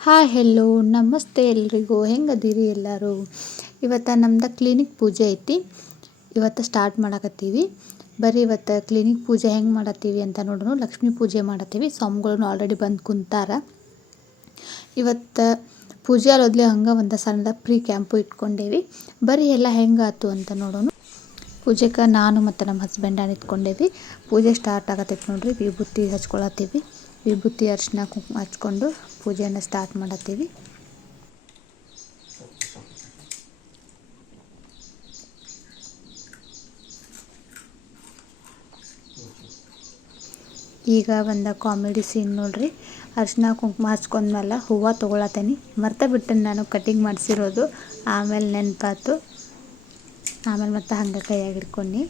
Hi hello ನಮಸ್ತೆ ಎಲ್ರಿಗೂ. ಹೆಂಗದೀರಿ ಎಲ್ಲರೂ? ಇವತ್ತು ನಮ್ದು ಕ್ಲಿನಿಕ್ ಪೂಜೆ ಐತಿ. ಇವತ್ತು ಸ್ಟಾರ್ಟ್ ಮಾಡಕತ್ತೀವಿ. ಬರೀ ಇವತ್ತು ಕ್ಲಿನಿಕ್ ಪೂಜೆ ಹೆಂಗೆ ಮಾಡತ್ತೀವಿ ಅಂತ ನೋಡೋಣ ಲಕ್ಷ್ಮೀ ಪೂಜೆ ಮಾಡತ್ತೀವಿ. ಸ್ವಾಮಿಗಳನ್ನ ಆಲ್ರೆಡಿ ಬಂದು ಕುಂತಾರ. ಇವತ್ತು ಪೂಜೆ ಅಲ್ಲೋದ್ಲಿ ಹಂಗೆ ಒಂದು ಸಣ್ಣದ ಪ್ರೀ ಕ್ಯಾಂಪು ಇಟ್ಕೊಂಡೇವಿ. ಬರೀ ಎಲ್ಲ ಹೆಂಗಾತು ಅಂತ ನೋಡೋಣ ಪೂಜೆಗೆ ನಾನು ಮತ್ತು ನಮ್ಮ ಹಸ್ಬೆಂಡ ಇಟ್ಕೊಂಡೇವಿ. ಪೂಜೆ ಸ್ಟಾರ್ಟ್ ಆಗತ್ತೈತೆ ನೋಡ್ರಿ. ವಿಭೂತಿ ಹಚ್ಕೊಳತ್ತೀವಿ. ವಿಭೂತಿ ಅರಿಶಿನ ಕುಂಕುಮ ಹಚ್ಕೊಂಡು ಪೂಜೆಯನ್ನು ಸ್ಟಾರ್ಟ್ ಮಾಡತ್ತೀವಿ. ಈಗ ಬಂದ ಕಾಮಿಡಿ ಸೀನ್ ನೋಡ್ರಿ. ಅರ್ಶಿನ ಕುಂಕುಮ ಹಚ್ಕೊಂಡ್ಮೇಲೆ ಹೂವು ತಗೊಳತ್ತೀನಿ. ಮರ್ತ ಬಿಟ್ಟೆ ನಾನು ಕಟಿಂಗ್ ಮಾಡಿಸಿರೋದು. ಆಮೇಲೆ ನೆನಪಾತು. ಆಮೇಲೆ ಮತ್ತೆ ಹಂಗೆ ಕೈಯಾಗಿ ಹಿಡ್ಕೊಂಡು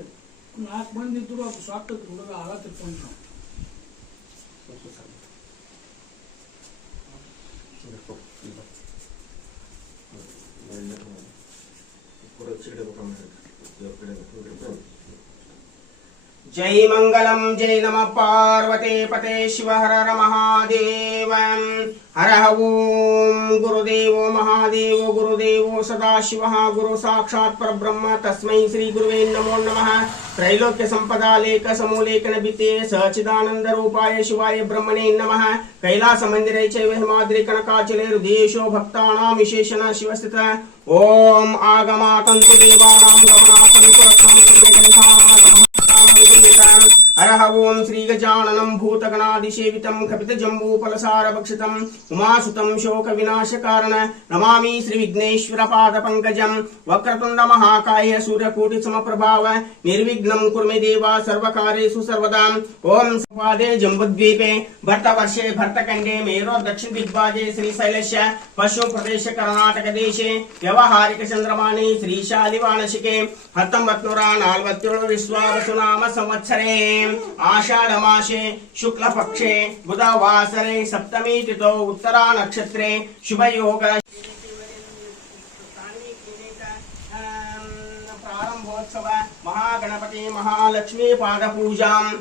जय मंगल जय नम पार्वते पते शिव हर हर महादेव हर ओम गुरुदेव महादेव गुरुदेव सदा शिव गुरु साक्षात्ब्रह्म तस्म श्री गुरुवे नमो नमः तस्मै संपदा लेख समूलेखन बीते सचिदानंद रूपाय शिवाय ब्रह्मणे नमः। कैलास चैव हिमाद्रि कनकाचले हृदयेशो भक्तानां विशेषण शिवस्थित। ओम आगमातन्तु देवानां गमनातन्तु हरः ॐ श्रीगजाननं भूतगणादिसेवितं कपितजम्बूफलसारभक्षितम् उमासुतं शोकविनाशकारण नमामि श्रीविघ्नेश्वरपादपङ्कजं वक्रतुण्डमहाकाय सूर्यकोटिसमप्रभाव निर्विघ्नं कुर्मे देवा सर्वकारेषु सर्वदा ॐ सम्पादे जम्बुद्वीपे भर्तवर्षे भर्तखण्डे मेरो दक्षिण प्रदेश कर्नाटक देशे कर्णाटकदेशे व्यवहारिकचन्द्रमाणे श्रीशालिवाणशिके हतंबत्नुरा नाल्वत्योಳು विश्वावसुनाम संवत्सरे दिनाङ्कम् आषाढमासे शुक्लपक्षे बुधवासरे सप्तमी तिथौ उत्तरानक्षत्रे शुभयोग प्रारम्भोत्सव महागणपति महालक्ष्मी पादपूजाम्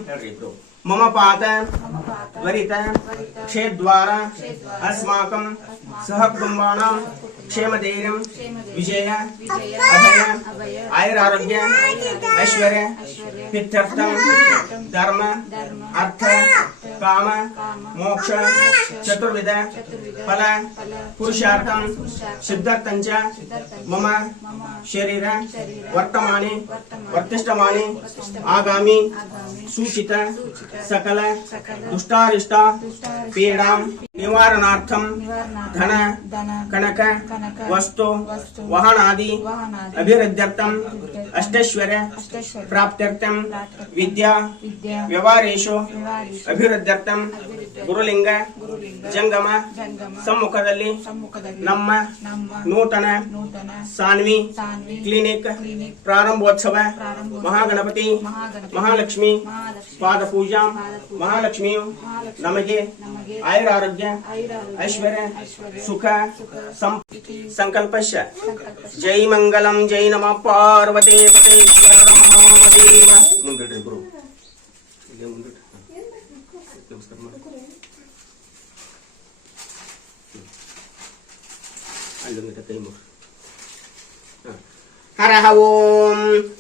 मम पात त्वरित क्षेद्वारा अस्माकं सह कुटुम्बाणां क्षेमधैर्यं विजय अभय आयुरारोग्य ऐश्वर्य पित्यर्थं धर्म अर्थ काम मोक्ष चतुर्विध फला पुरुषार्थ सिद्धार्थ मम शरीर वर्तमान वर्तिष्ठमाने आगामी सूचित सकल दुष्टारिष्ट पीड़ा निवारणार्थम धन कनक वस्तु वाहनादि अभिवृद्ध्यर्थम अष्टैश्वर्य प्राप्त विद्या व्यवहारेशु अभिवृद्ध्यर्थम ಗುರುಲಿಂಗ ಜಂಗಮ ಸಮ್ಮುಖದಲ್ಲಿ ನಮ್ಮ ನೂತನ ಸಾನ್ವಿ ಕ್ಲಿನಿಕ್ ಪ್ರಾರಂಭೋತ್ಸವ ಮಹಾಗಣಪತಿ ಮಹಾಲಕ್ಷ್ಮಿ ಪಾದ ಪೂಜಾ ಮಹಾಲಕ್ಷ್ಮಿಯು ನಮಗೆ ಆಯುರಾರೋಗ್ಯ ಐಶ್ವರ್ಯ ಸುಖ ಸಂಕಲ್ಪ ಜೈ ಮಂಗಲಂ ಜೈ ನಮ ಪಾರ್ವತಿ ಮುಂದಿಡ್ರಿ ಗುರು. अल्लु में तत्त्व मुख हर हवों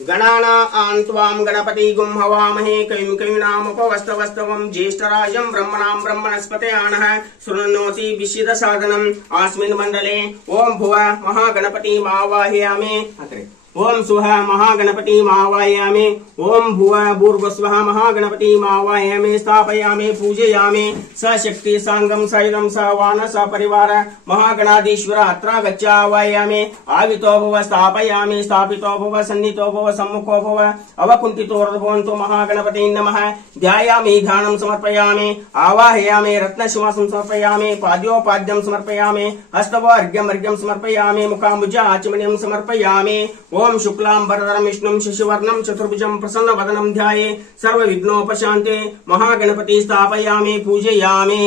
गणाना आंतवाम अन्धमिटतैमुः हरः ॐ गणानां त्वां गणपतिगुं हवामहे क्लीं क्लीणामुपवस्तवस्तवं ज्येष्ठराजं ब्रह्मणां ब्रह्मणस्पतयानः शृण्णोति विशिदसाधनम् आस्मिन् मण्डले। ॐ भुव महागणपतिमावाहयामे अग्रे। ओम स्वः महागणपति आवाहयामि ओम भुव भूर्भुवस्वः महागणपति आवाहयामि स्थापयामि, पूजयामि स शक्ति सांगम सैलं स वान स परिवार, महागणाधीश्वर अत्र गच्छ आवाहयामि आवितो भव, स्थापयामि, स्थापितो भव, सन्नितो भव, सम्मुखो भव अवकुण्ठितोर्भवन्तु महागणपति नमः, ध्यायामि, ध्यानं समर्पयामि, आवाहयामि रत्नशिवासं समर्पयामि, पाद्योपाद्यं समर्पयामि हस्तव अर्घ्यम् अर्घ्यं समर्पयामि, मुखाम्बुज आचमनीयं समर्पयामि ॐ शुक्लां वरदरं विष्णुं शशिवर्णं चतुर्भुजं प्रसन्नवदनं ध्याये सर्वविघ्नोपशान्ते महागणपति स्थापयामि पूजयामि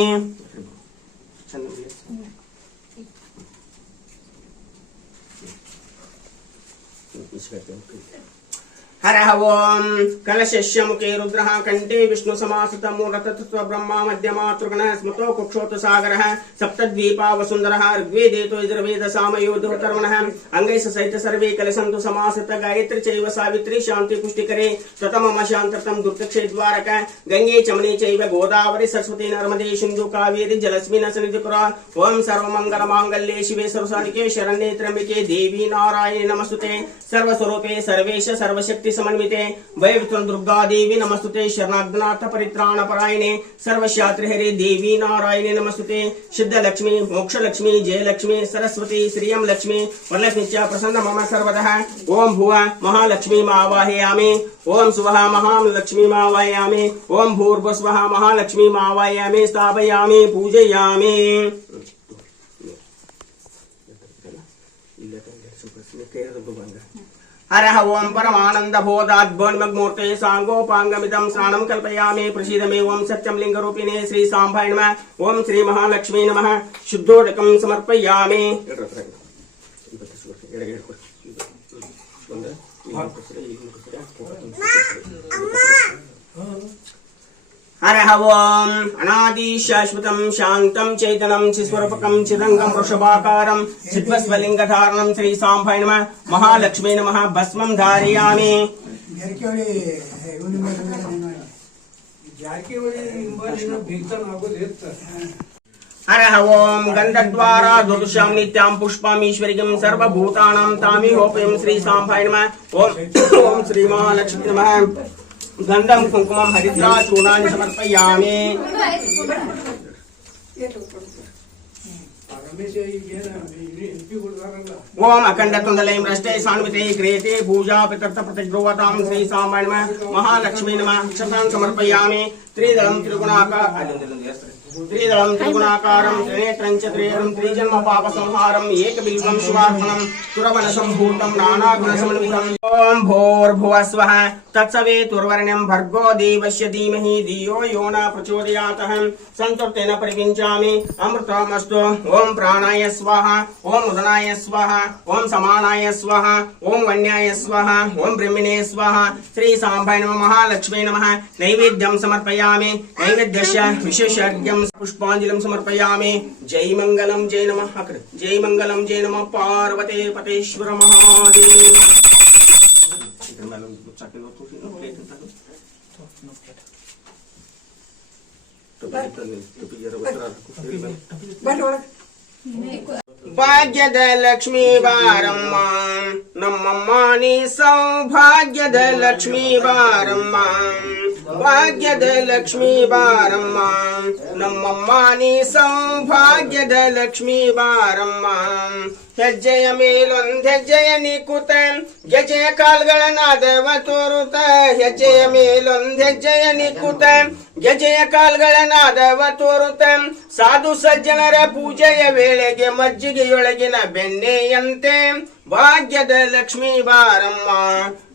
हरः ॐ कलशस्य मुखे रुद्रः कण्ठे विष्णुसमासित मूलतत्त्व ब्रह्मा मध्यमातृगणः स्मृतो कुक्षोत सागरः सप्तद्वीपा वसुन्धरः ऋग्वेदेतो यजुर्वेद सामयोधोतर्वणः अङ्गैः सहित सर्वे कलसन्तु समासित, गायत्री चैव सावित्री शान्ति पुष्टिकरे ततमम शान्ततं दुर्दक्षे द्वारक, गङ्गे चमने चैव गोदावरि, सरस्वती नर्मदे, सिन्धु कावेरि जलस्मिन् सन्निधिपुरा ॐ सर्वमङ्गलमाङ्गल्ये शिवे सरसानिके शरण्ये त्र्यम्बके, देवी नारायणे नमस्तुते सर्वस्वरूपे सर्वेश, सर्वशक्ति समन्विते दुर्गा देवी नमस्तुते शरणाग्नाथ परित्राण परायणे सर्वशास्त्र हरे देवी नारायणे नमस्तुते सिद्ध लक्ष्मी मोक्ष लक्ष्मी जय लक्ष्मी सरस्वती श्रियं लक्ष्मी वरलक्ष्मी च प्रसन्न मम सर्वतः। ओम भुव महालक्ष्मी आवाहयामि ओम सुवः महालक्ष्मी आवाहयामि ओम भूर्भुवस्वः महालक्ष्मी आवाहयामि स्थापयामि, पूजयामि। हरः ओम परमानंद बोधाद्भोन्मग्मूर्ते सांगोपांगमिदं स्नानं कल्पयामि प्रसिद मे ओम सत्यं लिंगरूपिणे श्री सांभाय नम ओं श्री महालक्ष्मी नमः शुद्धोदकं समर्पयामि हरः ओम् अनादिशाश्वतम् शान्तम् चैतनम् चिस्वरूपकम् चिदङ्गम् वृषभाकारम् चित्वस्वलिङ्गधारणम् श्रीसाम्भाय नमः। महालक्ष्मी नमः। भस्मम् धारयामि। हरः ओम् गन्धद्वारा दुर्दुषाम् नित्याम् पुष्पामीश्वरिकम् सर्वभूतानाम् तामिहोपयम् श्रीसाम्भाय नमः ओम् श्रीमहालक्ष्मी नमः గంధం కుంకుమం హరిద్రా చూర్ణాన్ని సమర్పయామి ఓం అఖండ తుండలయం రష్టే సాన్వితే క్రియతే పూజా పితర్థ ప్రతిగ్రువతాం శ్రీ సామాన్య మహాలక్ష్మీ నమ సమర్పయామి త్రిదళం త్రిగుణాక అది त्रिदलं त्रिगुणाकारं, त्रिनेत्रं च त्रियरं त्रिजन्म भर्गो देवस्य धीमहि, धियो यो न प्रचोदयातः। परिविञ्चामि अमृतमस्तु। प्राणाय स्वाहा उदनाय स्वाहा समानाय स्वाहा वन्याय स्वाहा स्वाहा। नमः महालक्ष्मी नमः। नैवेद्यं समर्पयामि। नैवेद्यस्य विशेषज्ञं पुष्पाञ्जलिं समर्पयामि जय मङ्गलं जय नमः अग्र जय मङ्गलं जय नमः पार्वते पतेश्वर महादेव ಭಾಗ್ಯದ ಲಕ್ಷ್ಮೀ ಬಾರಮ್ಮ ನಮ್ಮಮ್ಮ ನೀ ಸೌಭಾಗ್ಯದ ಲಕ್ಷ್ಮೀ ಬಾರಮ್ಮ ಭಾಗ್ಯದ ಲಕ್ಷ್ಮೀ ಬಾರಮ್ಮ ನಮ್ಮಮ್ಮ ನೀ ಸೌಭಾಗ್ಯದ ಲಕ್ಷ್ಮೀ ಬಾರಮ್ಮ ಹೆಜ್ಜೆಯ ಮೇಲೊಂದ್ ಹೆಜ್ಜೆಯ ನಿಕುತ ಗೆಜೆಯ ಕಾಲ್ಗಳ ನಾದವ ತೋರುತ ಹೆಜ್ಜೆಯ ಮೇಲೊಂದ್ ಹೆಜ್ಜೆಯ ನಿಕುತ ಗೆಜೆಯ ಕಾಲ್ಗಳ ನಾದವ ತೋರುತ ಸಾಧು ಸಜ್ಜನರ ಪೂಜೆಯ ವೇಳೆಗೆ ಮಜ್ಜಿಗೆಯೊಳಗಿನ ಬೆಣ್ಣೆಯಂತೆ. ಭಾಗ್ಯದ ಲಕ್ಷ್ಮೀ ಬಾರಮ್ಮ,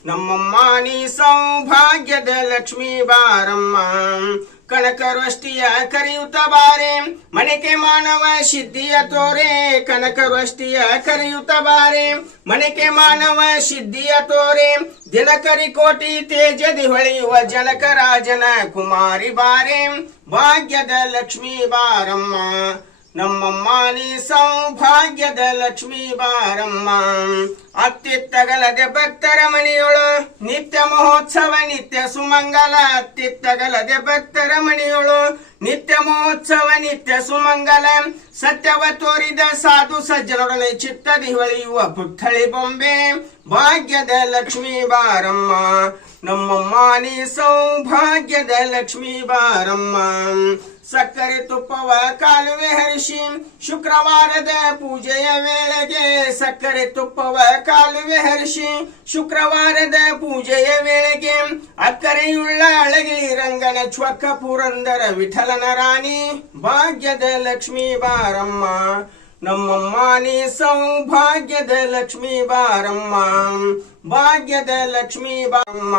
ನಮ್ಮಮ್ಮ ನೀ ಸೌಭಾಗ್ಯದ ಲಕ್ಷ್ಮೀ ಬಾರಮ್ಮ. ಕನಕರಷ್ಟಿಯ ಕರೆಯುತ್ತ ಬಾರೆ ಮನೆಗೆ ಮಾನವ ಸಿದ್ಧಿಯ ತೋರೆ ಕನಕರಷ್ಟಿಯ ಕರೆಯುತ್ತ ಬಾರೆ ಮನೆಗೆ ಮಾನವ ಸಿದ್ಧಿಯ ತೋರೆ ದಿನಕರಿ ಕೋಟಿ ತೇಜದಿ ಹೊಳೆಯುವ ಜನಕ ರಾಜನ ಕುಮಾರಿ ಬಾರೆ ಭಾಗ್ಯದ ಲಕ್ಷ್ಮೀ ಬಾರಮ್ಮ ನಮ್ಮಮ್ಮ ನೀ ಸೌಭಾಗ್ಯದ ಲಕ್ಷ್ಮೀ ಬಾರಮ್ಮ. ಅತ್ತಿತ್ತಗಲದೆ ಭಕ್ತರ ಮನೆಯೊಳು ನಿತ್ಯ ಮಹೋತ್ಸವ, ನಿತ್ಯ ಸುಮಂಗಲ. ಅತ್ತಿತ್ತಗಲದೆ ಭಕ್ತರ ಮನೆಯೊಳು ನಿತ್ಯ ಮಹೋತ್ಸವ, ನಿತ್ಯ ಸುಮಂಗಲ. ಸತ್ಯವ ತೋರಿದ ಸಾಧು ಸಜ್ಜನೊಡನೆ ಚಿತ್ತದಿ ಹೊಳೆಯುವ ಪುತ್ಥಳಿ ಬೊಂಬೆ. ಭಾಗ್ಯದ ಲಕ್ಷ್ಮೀ ಬಾರಮ್ಮ. ನಮ್ಮಮ್ಮ ನೀ ಸೌಭಾಗ್ಯದ ಲಕ್ಷ್ಮೀ ಬಾರಮ್ಮ. ಸಕ್ಕರೆ ತುಪ್ಪವ ಕಾಲುವೆ ಹರಿಸಿ ಶುಕ್ರವಾರದ ಪೂಜೆಯ ವೇಳೆಗೆ ಸಕ್ಕರೆ ತುಪ್ಪವ ಕಾಲುವೆ ಹರಿಸಿ ಶುಕ್ರವಾರದ ಪೂಜೆಯ ವೇಳೆಗೆ ಅಕ್ಕರೆಯುಳ್ಳ ಅಳಗಿಳಿ ರಂಗನ ಚ್ವಕ್ಕ ಪುರಂದರ ವಿಠಲನ ರಾಣಿ ಭಾಗ್ಯದ ಲಕ್ಷ್ಮೀ ಬಾರಮ್ಮ ನಮ್ಮಮ್ಮ ನೀ ಸೌಭಾಗ್ಯದ ಲಕ್ಷ್ಮೀ ಬಾರಮ್ಮ ಭಾಗ್ಯದ ಲಕ್ಷ್ಮೀ ಬಾರಮ್ಮ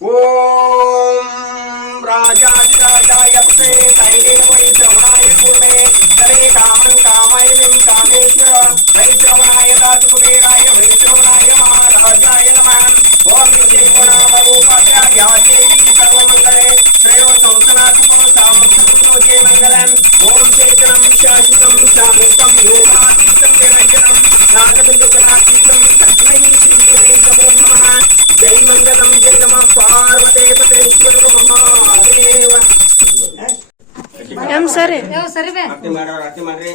ಓಂ ರಾಜಾಧಿರಾಜಾಯ ಶ್ರವಣಾಯ ದಾತು ಕುಬೇರಾಯ ವೈ ಶ್ರವಣಾಯ ಮಹಾರಾಜಾಯ ನಮಃ ಓಂ ಶ್ರೀಗುಣಾಮ ರೂಪಾಧ್ಯಾಯ ದೇವಿ ಸರ್ವಮಂಗಳೆ ಶ್ರೇಯೋ ಸಂಸನಾತ್ಮೋ ಸಾಮುಖೋ ಜಯ ಮಂಗಲಂ ಓಂ ಚೇತನಂ ಶಾಶ್ವತಂ ಶಾಂತಂ ಯೋಗಾತೀತಂ ನಿರಂಜನಂ ನಾಗಬಿಂದುಕಲಾತೀತಂ ತಸ್ಮೈ ಶ್ರೀ ಗುರೇ ನಮೋ ನಮಃ ಜೈ ಮಂಗಲಂ ಜೈ ನಮಃ ಪಾರ್ವತೆ ಪತೇಶ್ವರ ಮಹಾದೇವ ಎಂ ಸರಿ ಆರತಿ ಮಾಡೋರು ಆರತಿ ಮಾಡ್ರಿ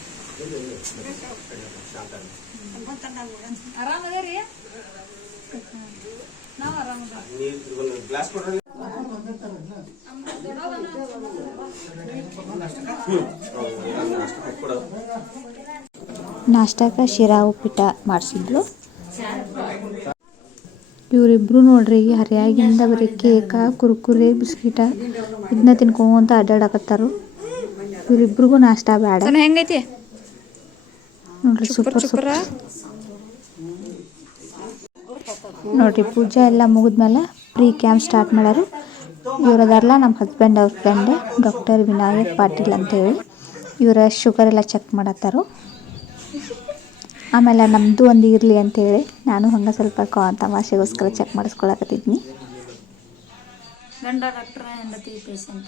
ಒಂದು ಗ್ಲಾಸ್ ಶಿರಾ ಉಪ್ಪಿಟ್ಟ ಮಾಡಿಸಿದ್ರು ಇವರಿಬ್ರು ನೋಡ್ರಿ, ಹರಿಯಾಗಿಂದ ಬರೀ ಕೇಕ, ಕುರ್ಕುರೆ, ಬಿಸ್ಕಿಟ ಇದನ್ನ ತಿನ್ಕೊಂತ ಅಡ್ಡಾಡಕತ್ತಾರು. ಇವರಿಬ್ರಿಗೂ ನಾಷ್ಟ ಬೇಡ. ಹೆಂಗೈತಿ? ನೋಡ್ರಿ ಸೂಪರ್ ಸೂಪರ್. ನೋಡ್ರಿ ಪೂಜೆ ಎಲ್ಲ ಮುಗಿದ್ಮೇಲೆ ಪ್ರೀ ಕ್ಯಾಂಪ್ ಸ್ಟಾರ್ಟ್ ಮಾಡ್ಯಾರು ಇವರದಾರಲ್ಲ ನಮ್ಮ ಹಸ್ಬೆಂಡ್ ಅವ್ರ ಫ್ರೆಂಡ್ ಡಾಕ್ಟರ್ ವಿನಾಯಕ್ ಪಾಟೀಲ್ ಅಂತೇಳಿ. ಇವರ ಶುಗರ್ ಎಲ್ಲ ಚೆಕ್ ಮಾಡತ್ತಾರು. ಆಮೇಲೆ ನಮ್ಮದು ಒಂದು ಇರಲಿ ಅಂತೇಳಿ. ನಾನು ಹಂಗೆ ಸ್ವಲ್ಪ ಕಾ ತಮಾಷೆಗೋಸ್ಕರ ಚೆಕ್ ಮಾಡಿಸ್ಕೊಳಕತ್ತಿದ್ನಿ. ಗಂಡ ಡಾಕ್ಟರ್ ಹೆಂಡತಿ ಪೇಷಂಟ್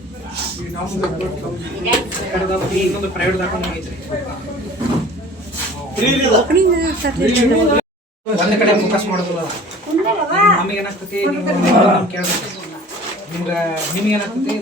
ಇನ್ನೊಂದು ಪ್ರೈವೇಟ್ ಒಂದ್ ಕಡೆ ಫೋಕಸ್ ಮಾಡೋದಿಲ್ಲ ನಮಗೆ ಏನಾಗ್ತತಿ ನಿಮ್ಗೆ ನಿಮ್ಗೆ ಏನಾಗ್ತತಿ.